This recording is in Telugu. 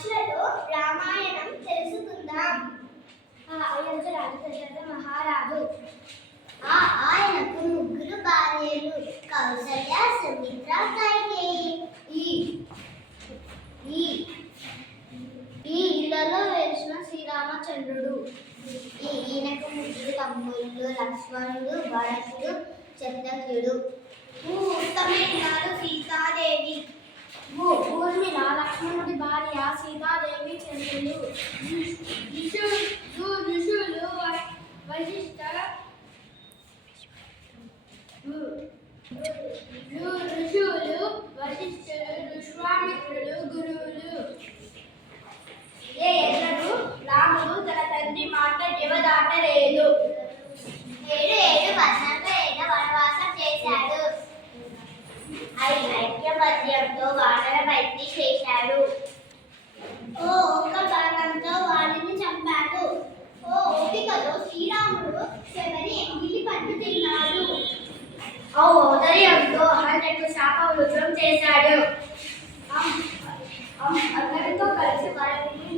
మార్చులతో రామాయణం తెలుసుకుందాం. అయోధ్య రాజు దశరథ మహారాజు. ఆయనకు ముగ్గురు భార్యలు, కౌసల్య, సుమిత్ర, కైకేయి. ఈ ఇళ్లలో వెలిసిన శ్రీరామచంద్రుడు. ఈయనకు ముగ్గురు తమ్ముళ్ళు, లక్ష్మణుడు, భరతుడు, శత్రుఘ్నుడు. ఉత్తమైనాడు సీతాదేవి. ఊర్మిళ లక్ష్మణుడి భార్య, సీతాదేవి చంద్రుడు. ఋషులు వశిష్ఠ, విశ్వామిత్రుడు, గురువులు. రాముడు తన తండ్రి మాట జవదాటలేదు. 7 వర్షాలతో వనవాసం చేశాడు. ఐక్యమత్యంతో వానర మైత్రి చేశాడు. ఒక్క బాణంతో వాలిని చంపాడు. ఓపికతో శ్రీరాముడు 7 ఎంగిలి పట్టు తిన్నాడు. ఔదర్యంతో అహల్యకు శాపవిమోచనం చేశాడు. అందరితో కలిసి వరవిని